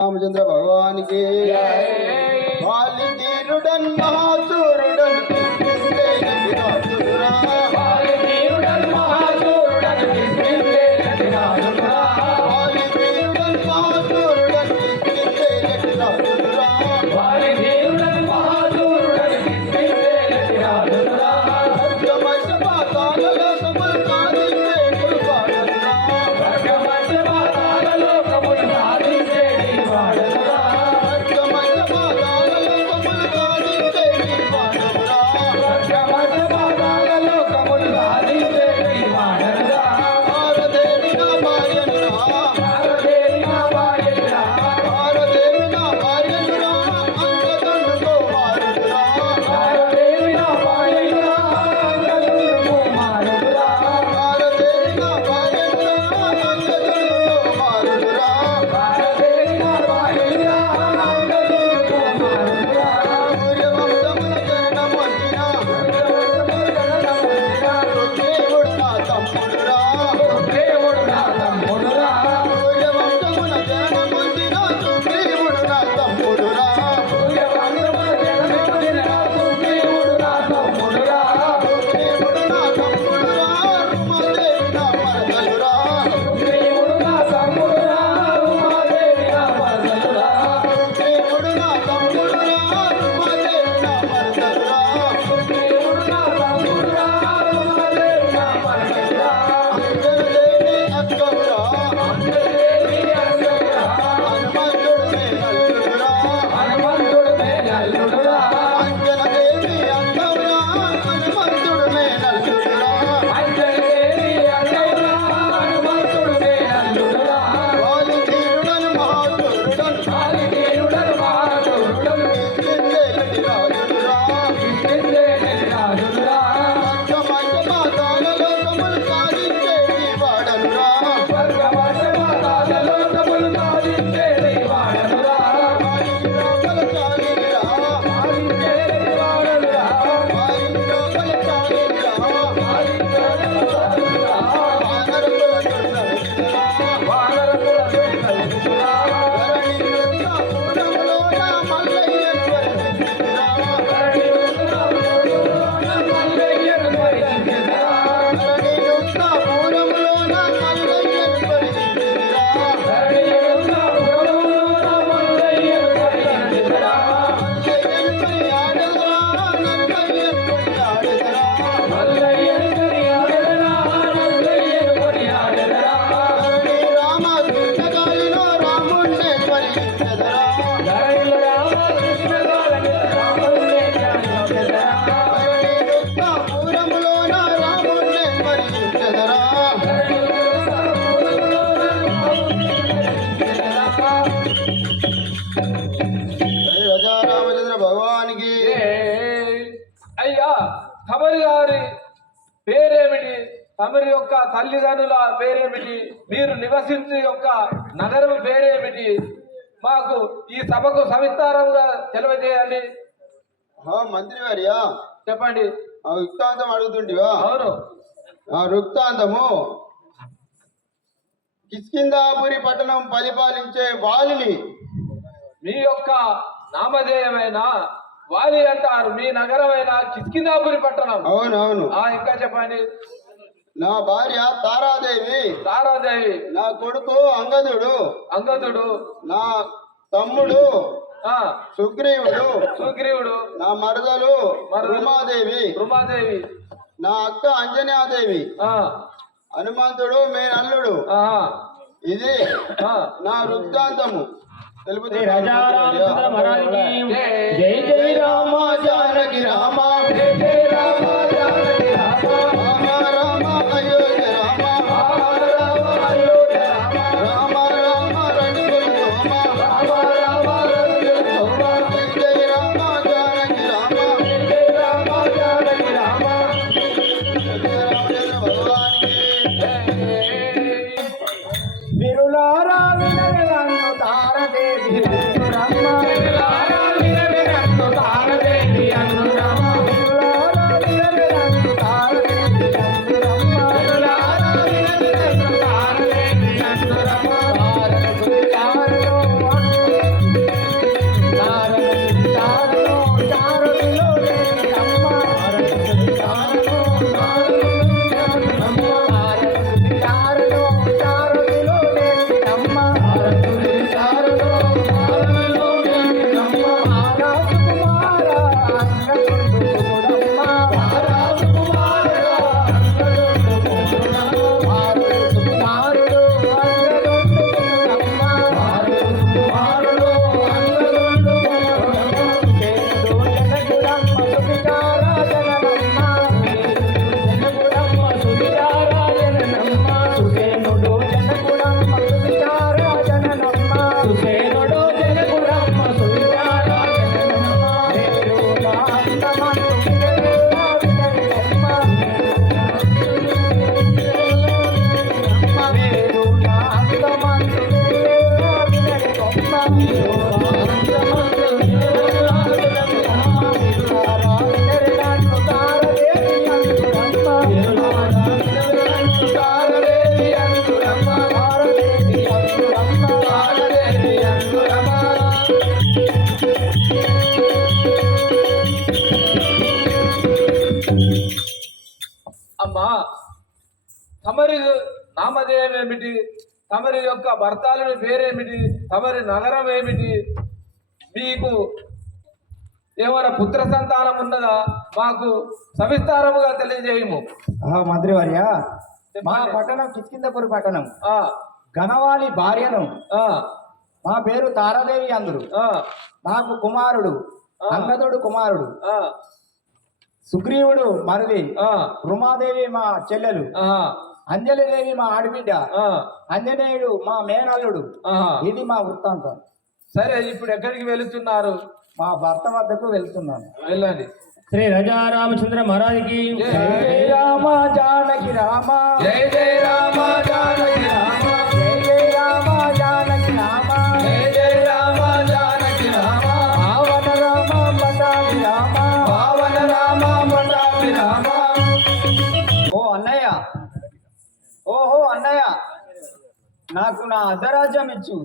రామచంద్ర భగవానికి బాలిధీరుడన్ మహాసూరుడు. తమరి గారి పేరేమిటి? తమరి యొక్క తల్లిదండ్రుల పేరేమిటి? మీరు నివసించే యొక్క నగరం పేరేమిటి? మాకు ఈ సభకు సవిస్తారంగా తెలియజేయండి. మంత్రి గారియా చెప్పండి. వృత్తాంతం అడుగుతుంటివా? అవును. ఆ వృత్తాంతము. కిష్కిందాపురి పట్టణం పరిపాలించే వాలిని. మీ యొక్క నామధేయమైన వాలి అంటారు మీ నగరమైన చిత్కిందాపురి పట్టణం. అవునవును. ఆ ఇంకా చెప్పండి. నా భార్య తారాదేవి. తారాదేవి. నా కొడుకు అంగదుడు. అంగదుడు. నా తమ్ముడు. సుగ్రీవుడు. సుగ్రీవుడు. నా మరదలు. రుమాదేవి. రుమాదేవి. నా అక్క అంజనాదేవి. హనుమంతుడు మే నల్లుడు ఇది నా వృత్తాంతము. राजा रामचंद्र महाराज की जय। जय रामा जानक रामा ఏమిటి తమరి యొక్క భర్తాలని పేరేమిటి? తమరి నగరం ఏమిటి? మీకు ఏమైనా పుత్ర సంతానం ఉన్నదా? మాకు సవిస్తారముగా తెలియజేయము. మంత్రివర్య మా చెప్పండి. పట్టణం కిష్కిందపురి పట్టణం. ఆ, గణవాలి భార్యను ఆ, మా పేరు తారాదేవి అందురు. ఆ, నాకు కుమారుడు. అంగదుడు కుమారుడు. ఆ, సుగ్రీవుడు మరిది. ఆ, రుమాదేవి మా చెల్లెలు. అంజలిదేవి మా ఆడబిడ్డ. ఆ, అంజనేయుడు మా మేనల్లుడు. ఇది మా వృత్తాంతం. సరే ఇప్పుడు ఎక్కడికి వెళుతున్నారు? మా భర్త వద్దకు వెళ్తున్నాను. వెళ్ళండి. శ్రీ రజా రామచంద్ర మహారాజ్కి జై జై రామ జానకి రామ. జై జై రామ జానకి నాకు నా అర్ధరాజ్యం ఇచ్చు.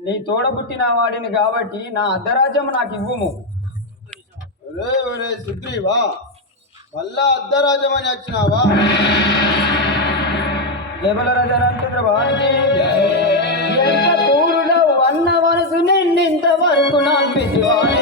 నీ తోడబుట్టిన వాడిని కాబట్టి నా అర్ధరాజ్యం నాకు ఇవ్వుము. ఒరే ఒరే సుగ్రీవా మళ్ళా అర్ధరాజ్యం అని వచ్చినావా జబల రాజరామచంద్ర వారికి ఎంత పూరులో అన్న మనసు నిన్నింత వరకు నమ్మితివాడే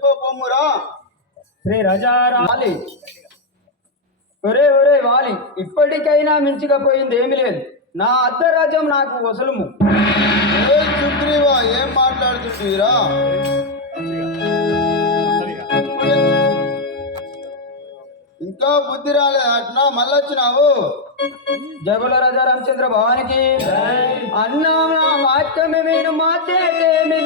ఎత్తుకోపోమ్మురా శ్రీ రజారాలి ఒరే ఒరే వాలి. ఇప్పటికైనా మించకపోయింది ఏమి లేదు. నా అర్ధరాజ్యం నాకు వసలుము సుగ్రీవా ఏం మాట్లాడుతుంటీరా ఇంకా బుద్ధి రాలేదు అట్నా మళ్ళొచ్చినావు? జగుల రాజా రామచంద్ర భవానికి అన్నా వాక్యమే మీరు మాత్రమే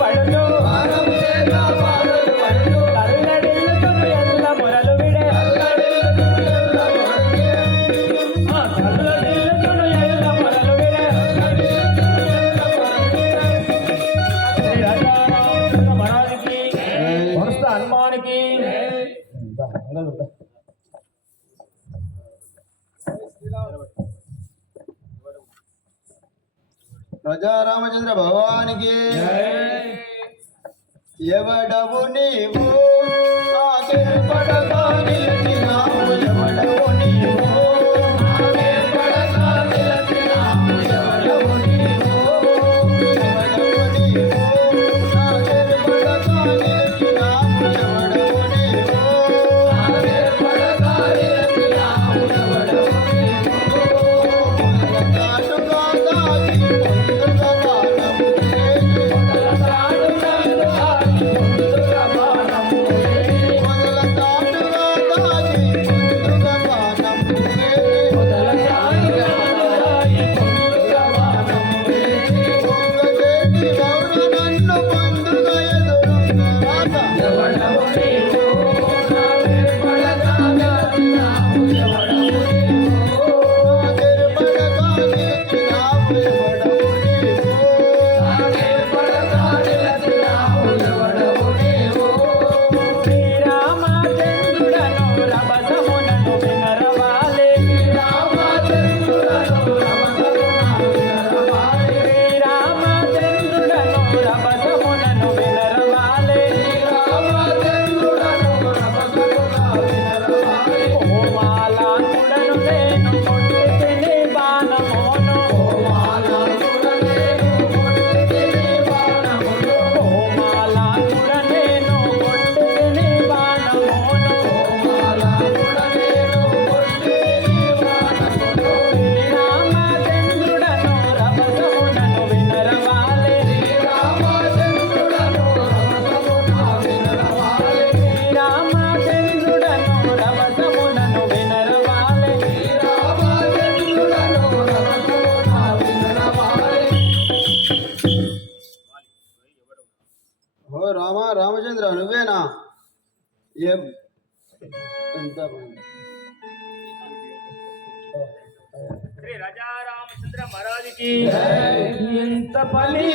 పడను రామచంద్ర భగవానికి. ఎవడవు నీవు? ఎవడవు ఓ రామ రామచంద్ర నువ్వేనా? ఏం? ఎంత రాజా రామచంద్ర మహారాజుకి ఎంత పని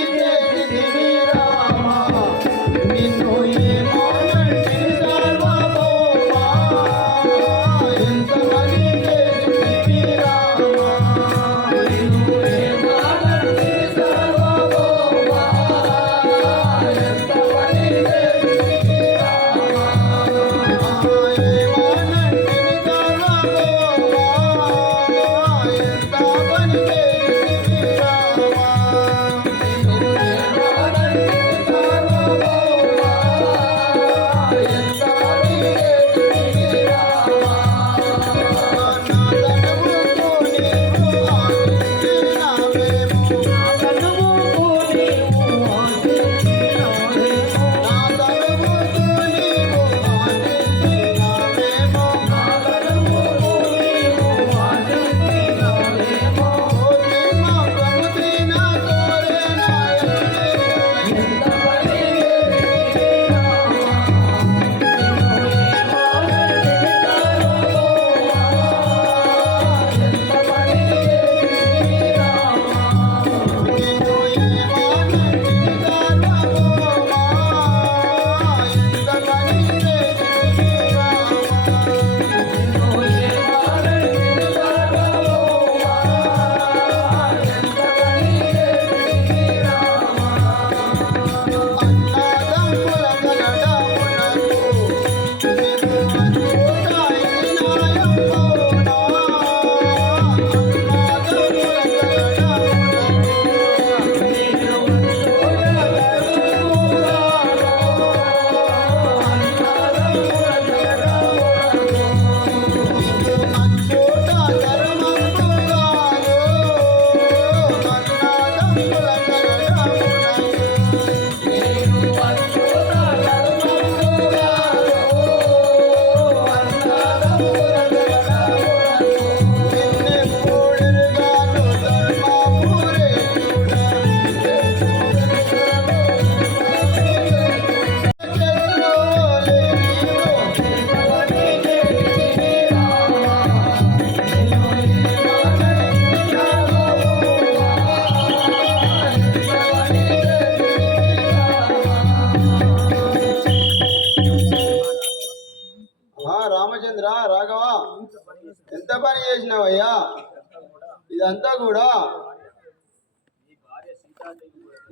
రామా?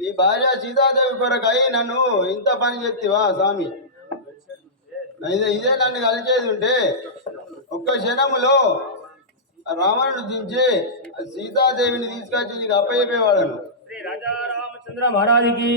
నీ భార్య సీతాదేవి కొరకై నన్ను ఇంత పని చేతివా స్వామి? ఇదే నన్ను కలిచేది ఉంటే ఒక్క క్షణములో రావణుడు దించి సీతాదేవిని తీసుకొచ్చి నీకు అప్పయ్యపోయేవాడను శ్రీ రాజా రామచంద్ర మహారాజుకి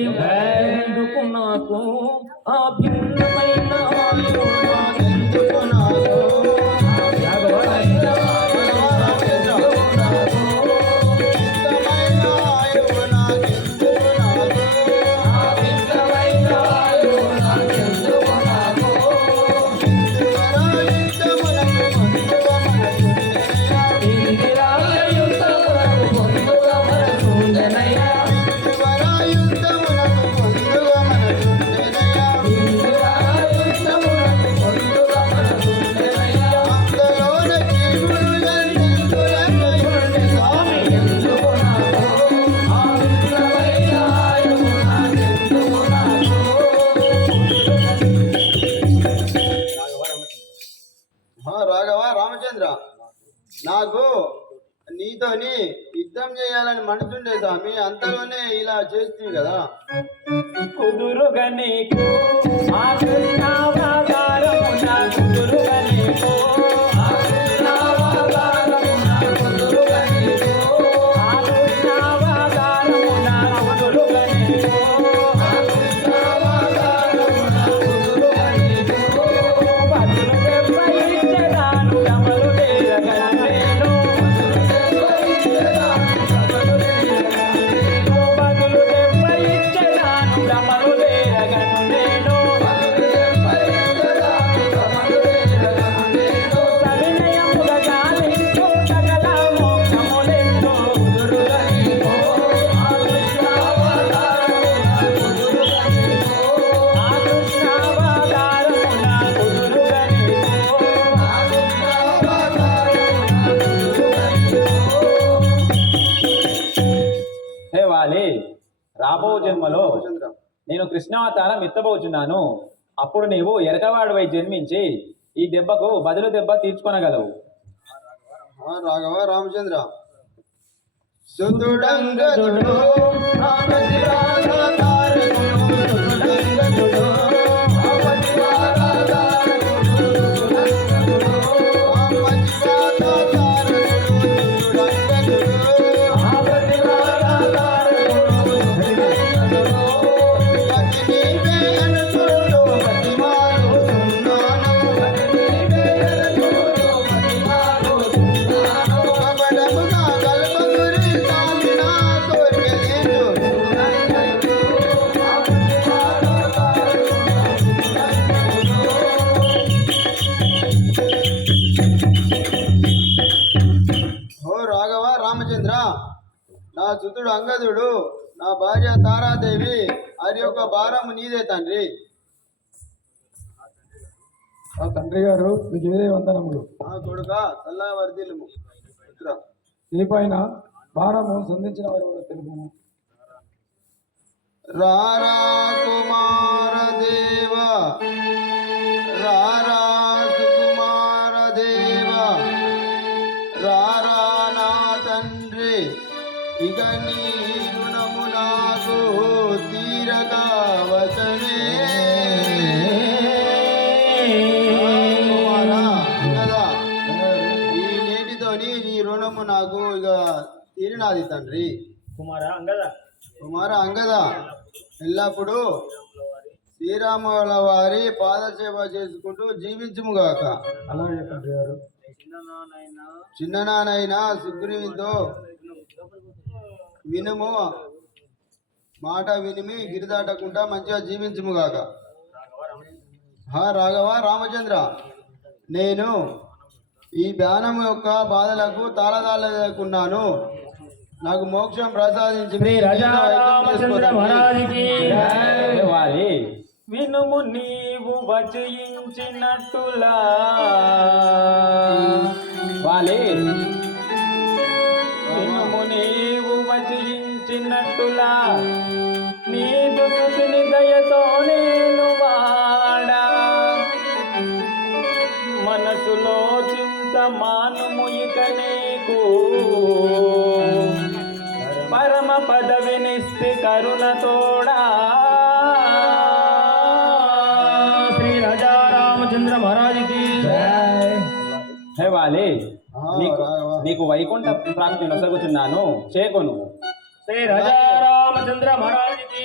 రామచంద్ర నాకు నీతోని యుద్ధం చేయాలని మనసుండే స్వామి అంతలోనే ఇలా చేస్తుంది కదా. కుదురుగా నీకు జన్మలో నేను కృష్ణావతారం ఎత్తబోచున్నాను. అప్పుడు నీవు ఎరకవాడివై జన్మించి ఈ దెబ్బకు బదులు దెబ్బ తీర్చుకొనగలవు. రాఘవ రామచంద్ర. సుతుడంగదుడు నా సుతుడు అంగదుడు నా భార్య తారాదేవి వారి యొక్క భారము నీదే తండ్రి. ఆ తండ్రి గారు మీకు ఇదే వందనములు. నా కొడుక పుత్ర. ఈ పైన భారము సంధించిన వారు కూడా తెలుపుము రారా కుమార దేవ రారా సుకుమార దేవ రారా నా తండ్రి. ఇక నీ రుణము నాకు తీరక వచనే. కుమారా, కదా? ఈ నేటితోని నీ రుణము నాకు ఇక తీరినాది తండ్రి. కుమార అంగద? కుమార అంగద? ఎల్లప్పుడూ శ్రీరాముల వారి పాదసేవ చేసుకుంటూ జీవించుముగాక అలాగే తండ్రి గారు. చిన్ననానైనా సుగ్రీవుతో వినుము. మాట వినిమి గిరిదాటకుండా మంచిగా జీవించుముగాక హా రాఘవ రామచంద్ర. నేను ఈ బాణం యొక్క బాధలకు తాళదాలకున్నాను. నాకు మోక్షం ప్రసాదించి వినుము నీవు వచయించినట్టులా వాలి. దయతో నేను వాడా మనసులో చింత మానుము ఇక నీకు. పరమ పదవినిస్తి కరుణ తోడా? శ్రీ రాజా రామచంద్ర మహారాజుకి హే వాలి నీకు. నీకు వైకుంఠ ప్రాప్తి నొసగుచున్నాను చేకొను శ్రీ రాజా రామచంద్ర మహారాజుకి.